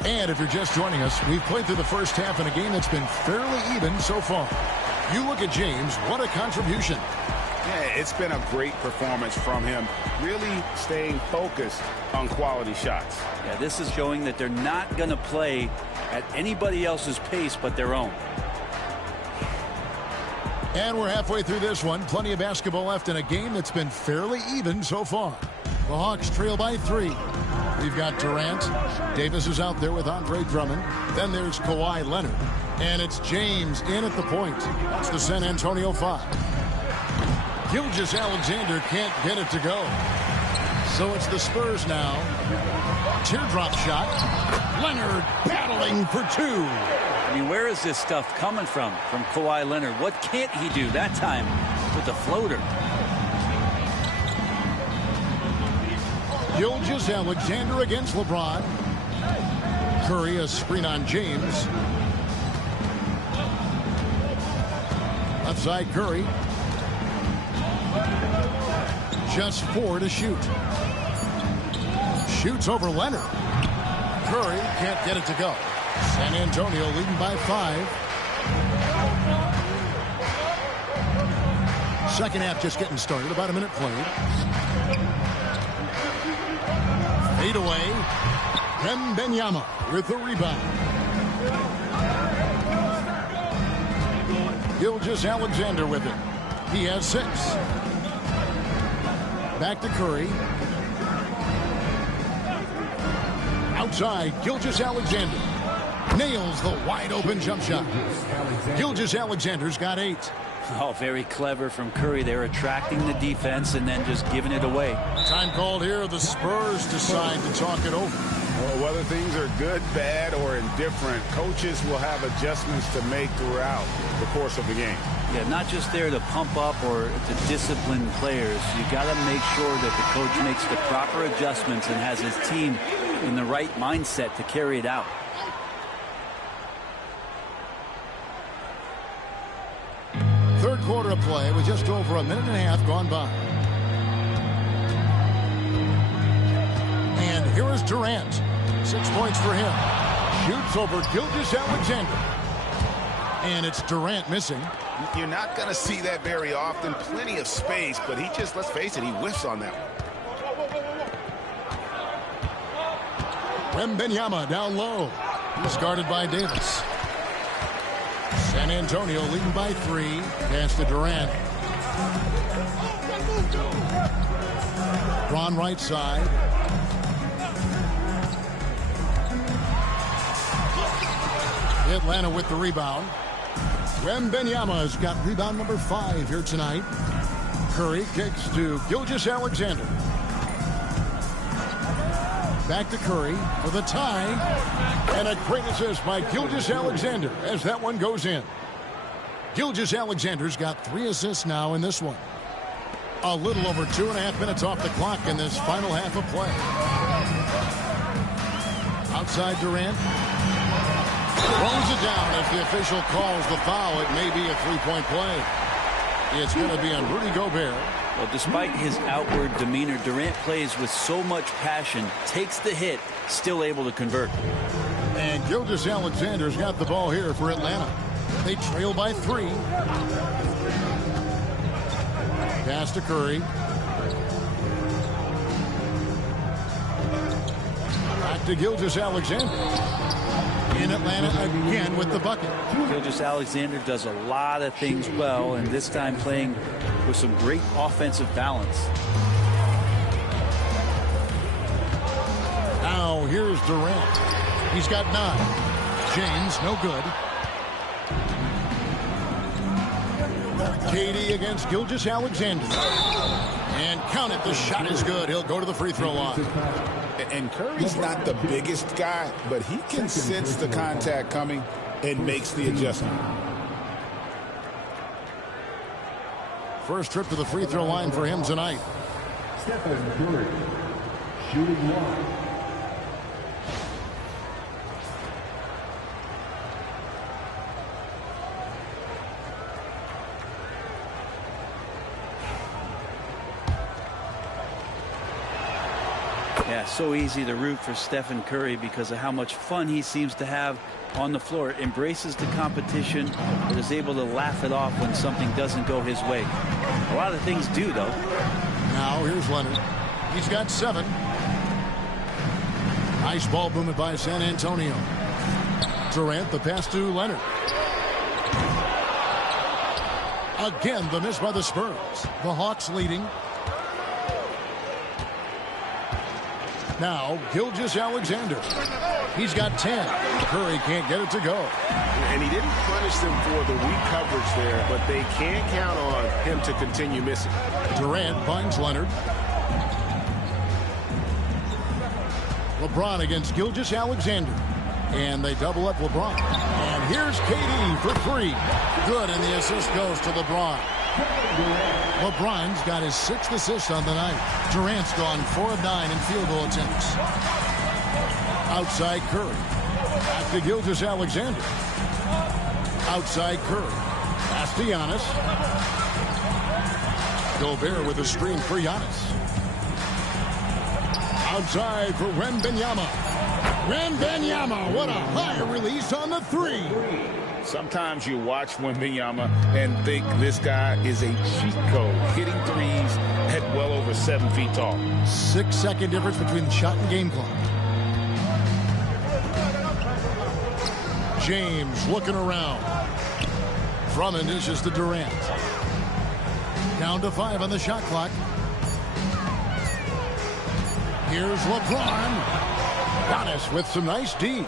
And if you're just joining us, we've played through the first half in a game that's been fairly even so far. You look at James, what a contribution. Yeah, it's been a great performance from him, really staying focused on quality shots. Yeah, this is showing that they're not going to play at anybody else's pace but their own. And we're halfway through this one. Plenty of basketball left in a game that's been fairly even so far. The Hawks trail by 3. We've got Durant. Davis is out there with Andre Drummond. Then there's Kawhi Leonard. And it's James in at the point. That's the San Antonio 5. Gilgeous-Alexander can't get it to go. So it's the Spurs now. Teardrop shot. Leonard battling for 2. I mean, where is this stuff coming from Kawhi Leonard? What can't he do that time with the floater? Gilgeous-Alexander against LeBron. Curry, a screen on James. Left side, Curry. Just 4 to shoot. Shoots over Leonard. Curry can't get it to go. San Antonio leading by 5. Second half just getting started. About a minute played. Fade away. Wembanyama with the rebound. Gilgeous-Alexander with it. He has 6. Back to Curry. Outside, Gilgeous-Alexander nails the wide-open jump shot. Gilgeous-Alexander's got 8. Oh, very clever from Curry. They're attracting the defense and then just giving it away. Time called here. The Spurs decide to talk it over. Well, whether things are good, bad, or indifferent, coaches will have adjustments to make throughout the course of the game. Yeah, not just there to pump up or to discipline players. You got to make sure that the coach makes the proper adjustments and has his team in the right mindset to carry it out. Third quarter of play with just over a minute and a half gone by. And here is Durant. 6 points for him. Shoots over Gilgeous-Alexander. And it's Durant missing. You're not going to see that very often. Plenty of space, but he just, let's face it, he whiffs on that one. Wembanyama down low. He's guarded by Davis. San Antonio leading by 3. Pass to Durant. Ron right side. Atlanta with the rebound. Wembanyama's got rebound number 5 here tonight. Curry kicks to Gilgeous-Alexander. Back to Curry for the tie. And a great assist by Gilgeous-Alexander as that one goes in. Gilgeous-Alexander's got 3 assists now in this one. A little over 2.5 minutes off the clock in this final half of play. Outside Durant. Throws it down as the official calls the foul. It may be a 3-point play. It's going to be on Rudy Gobert. Well, despite his outward demeanor, Durant plays with so much passion, takes the hit, still able to convert. And Gilgeous-Alexander's got the ball here for Atlanta. They trail by 3. Pass to Curry. Back to Gilgeous-Alexander. In Atlanta again with the bucket. Gilgeous-Alexander does a lot of things well, and this time playing with some great offensive balance. Now here's Durant. He's got 9. James, no good. KD against Gilgeous-Alexander. And count it, the shot is good. He'll go to the free throw line. And Curry's not the biggest guy, but he can sense the contact coming and makes the adjustment. First trip to the free throw line for him tonight. Stephen Curry, shooting 1. Yeah, so easy to root for Stephen Curry because of how much fun he seems to have on the floor. Embraces the competition, but is able to laugh it off when something doesn't go his way. A lot of things do, though. Now here's Leonard. He's got 7. Nice ball movement by San Antonio. Durant, the pass to Leonard. Again, the miss by the Spurs. The Hawks leading. Now, Gilgeous-Alexander. He's got 10. Curry can't get it to go. And he didn't punish them for the weak coverage there, but they can't count on him to continue missing. Durant finds Leonard. LeBron against Gilgeous-Alexander. And they double up LeBron. And here's KD for 3. Good, and the assist goes to LeBron. LeBron's got his 6th assist on the night. Durant's gone 4 of 9 in field goal attempts. Outside Curry. Back to Gilgeous-Alexander. Outside Curry. Pass to Giannis. Gobert with a screen for Giannis. Outside for Wembanyama. Wembanyama, what a high release on the three. Sometimes you watch Wembanyama and think this guy is a cheat code, hitting threes at well over 7 feet tall. 6-second difference between the shot and game clock. James looking around. Drummond dishes to Durant. Down to 5 on the shot clock. Here's LeBron. Giannis with some nice D.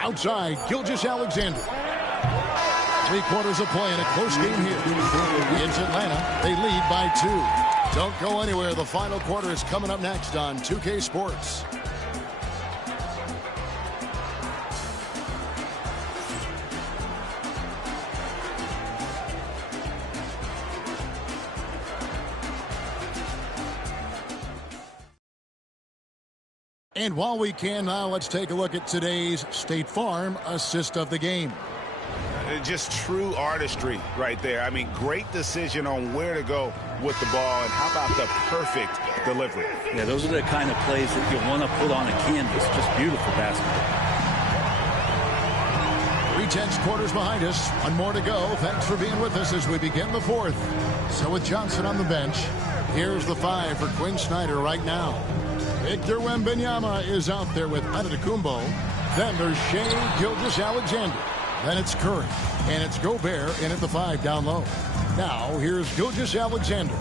Outside, Gilgeous-Alexander. 3 quarters of play in a close game here. It's Atlanta. They lead by 2. Don't go anywhere. The final quarter is coming up next on 2K Sports. And while we can now, let's take a look at today's State Farm assist of the game. Just true artistry right there. I mean, great decision on where to go with the ball, and how about the perfect delivery? Yeah, those are the kind of plays that you want to put on a canvas. Just beautiful basketball. 3/10 quarters behind us. 1 more to go. Thanks for being with us as we begin the 4th. So with Johnson on the bench, here's the 5 for Quinn Snyder right now. Victor Wembanyama is out there with Antetokounmpo. Then there's Shai Gilgeous-Alexander. Then it's Curry. And it's Gobert in at the 5 down low. Now here's Gilgeous-Alexander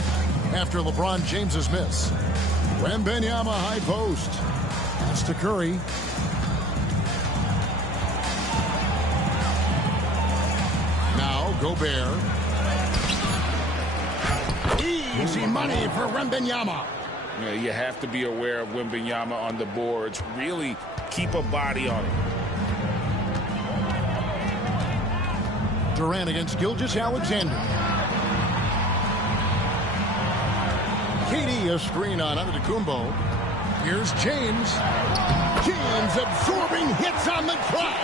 after LeBron James's miss. Wembanyama high post. That's to Curry. Now Gobert. Easy money for Wembanyama. You have to be aware of Wembanyama on the boards. Really keep a body on him. Durant against Gilgeous-Alexander. KD a screen on Antetokounmpo. Here's James. James absorbing hits on the drive.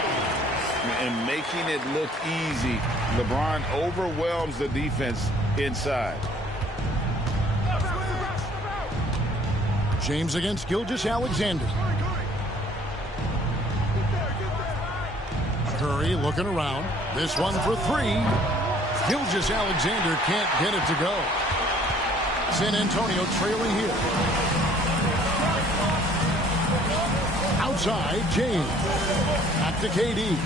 And making it look easy. LeBron overwhelms the defense inside. James against Gilgeous-Alexander. Curry looking around. This one for 3. Gilgeous-Alexander can't get it to go. San Antonio trailing here. Outside, James. Back to KD.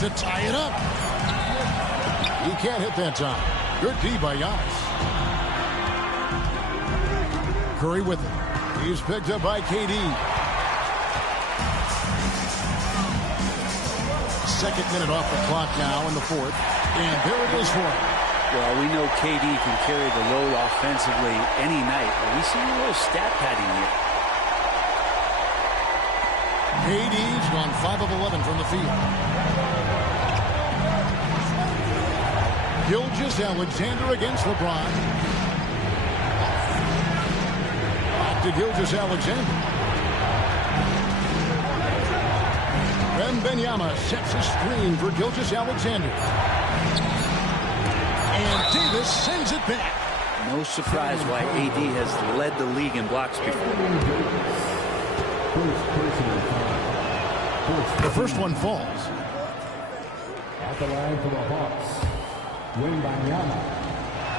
To tie it up. He can't hit that time. Good D by Giannis. Curry with it. He's picked up by KD. Second minute off the clock now in the 4th. And there it is for him. Well, we know KD can carry the load offensively any night. But we see a little stat padding here. KD's gone 5 of 11 from the field. Gilgeous-Alexander against LeBron. Back to Gilgeous-Alexander. Wembanyama sets a screen for Gilgeous-Alexander. And Davis sends it back. No surprise why AD has led the league in blocks before. The first one falls. At the line for the Hawks, Wembanyama.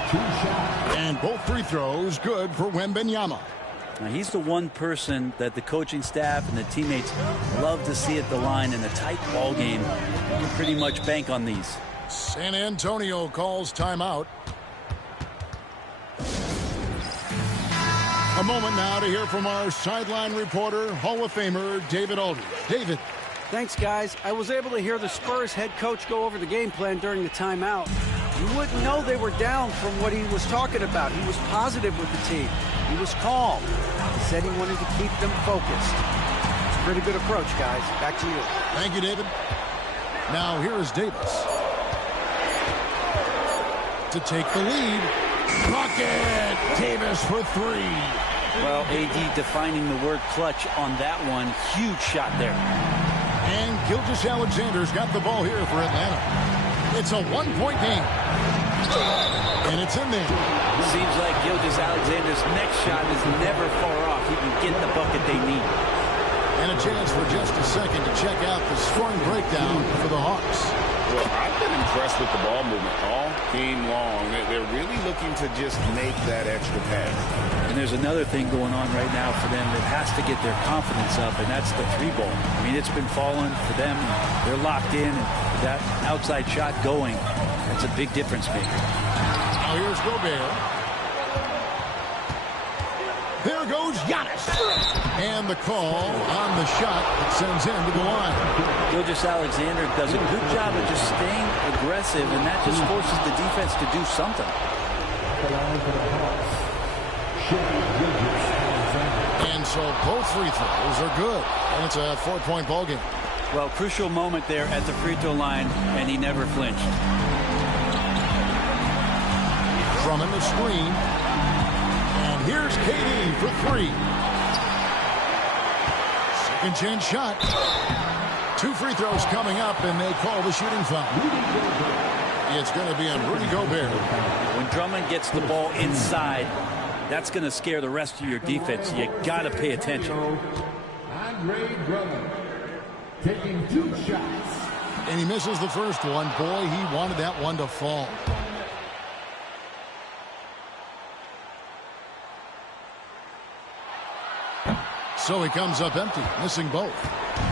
2 shots. And both free throws good for Wembanyama. Now, he's the one person that the coaching staff and the teammates love to see at the line in a tight ball game. You can pretty much bank on these. San Antonio calls timeout. A moment now to hear from our sideline reporter, Hall of Famer David Aldridge. David. Thanks, guys. I was able to hear the Spurs head coach go over the game plan during the timeout. You wouldn't know they were down from what he was talking about. He was positive with the team. He was calm. He said he wanted to keep them focused. It's a pretty good approach, guys. Back to you. Thank you, David. Now here is Davis. To take the lead. Bucket! Davis for 3. Well, AD defining the word clutch on that one. Huge shot there. And Gilgeous-Alexander's got the ball here for Atlanta. It's a one-point game. And it's in there. Seems like Gilgeous-Alexander's next shot is never far off. He can get the bucket they need. And a chance for just a second to check out the scoring breakdown for the Hawks. Well, I've been impressed with the ball movement all game long. They're really looking to just make that extra pass. And there's another thing going on right now for them that has to get their confidence up, and that's the three ball. I mean, it's been falling for them. They're locked in, and that outside shot going, that's a big difference maker. Now here's Gobert. There goes Giannis. And the call on the shot that sends him to the line. Gilgeous-Alexander does a good job of just staying aggressive, and that just forces the defense to do something. And so both free throws are good. And it's a 4-point ball game. Well, crucial moment there at the free throw line, and he never flinched. Drummond the screen. And here's KD for three. Second chance shot. 2 free throws coming up, and they call the shooting foul. It's going to be on Rudy Gobert. When Drummond gets the ball inside, that's going to scare the rest of your defense. You got to pay attention. Andre Drummond taking 2 shots. And he misses the first one. Boy, he wanted that one to fall. So he comes up empty, missing both.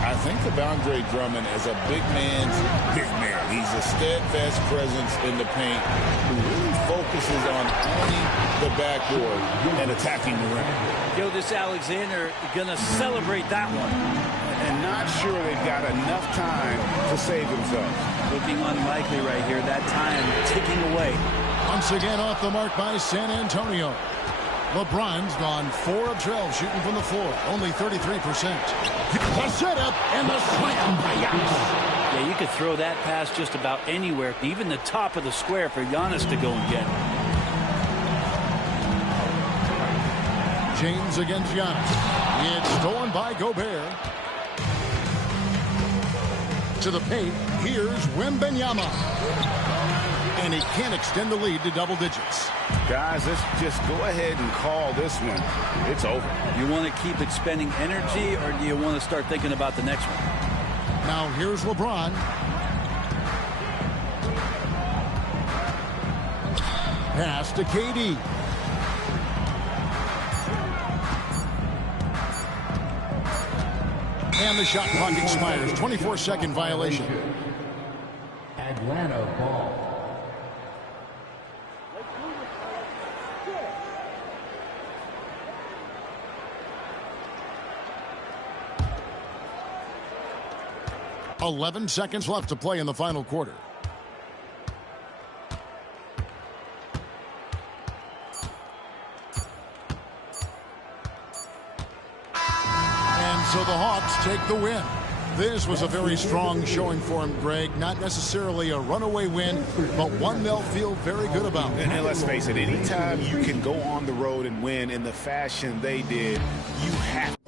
I think of Andre Drummond as a big man's big man. He's a steadfast presence in the paint who really focuses on owning the backboard and attacking the rim. Gilgeous-Alexander going to celebrate that one. And not sure they've got enough time to save themselves. Looking unlikely right here. That time ticking away. Once again off the mark by San Antonio. LeBron's gone 4 of 12 shooting from the floor. Only 33%. The setup and the slam by Giannis. Yeah, you could throw that pass just about anywhere, even the top of the square for Giannis to go and get it. James against Giannis. It's stolen by Gobert. To the paint, here's Wembanyama. And he can't extend the lead to double digits. Guys, let's just go ahead and call this one. It's over. You want to keep expending energy, or do you want to start thinking about the next one? Now here's LeBron. Pass to KD. And the shot clock expires. 24-second violation. Atlanta ball. .11 seconds left to play in the final quarter. And so the Hawks take the win. This was a very strong showing for him, Greg. Not necessarily a runaway win, but one they'll feel very good about. And let's face it, anytime you can go on the road and win in the fashion they did, you have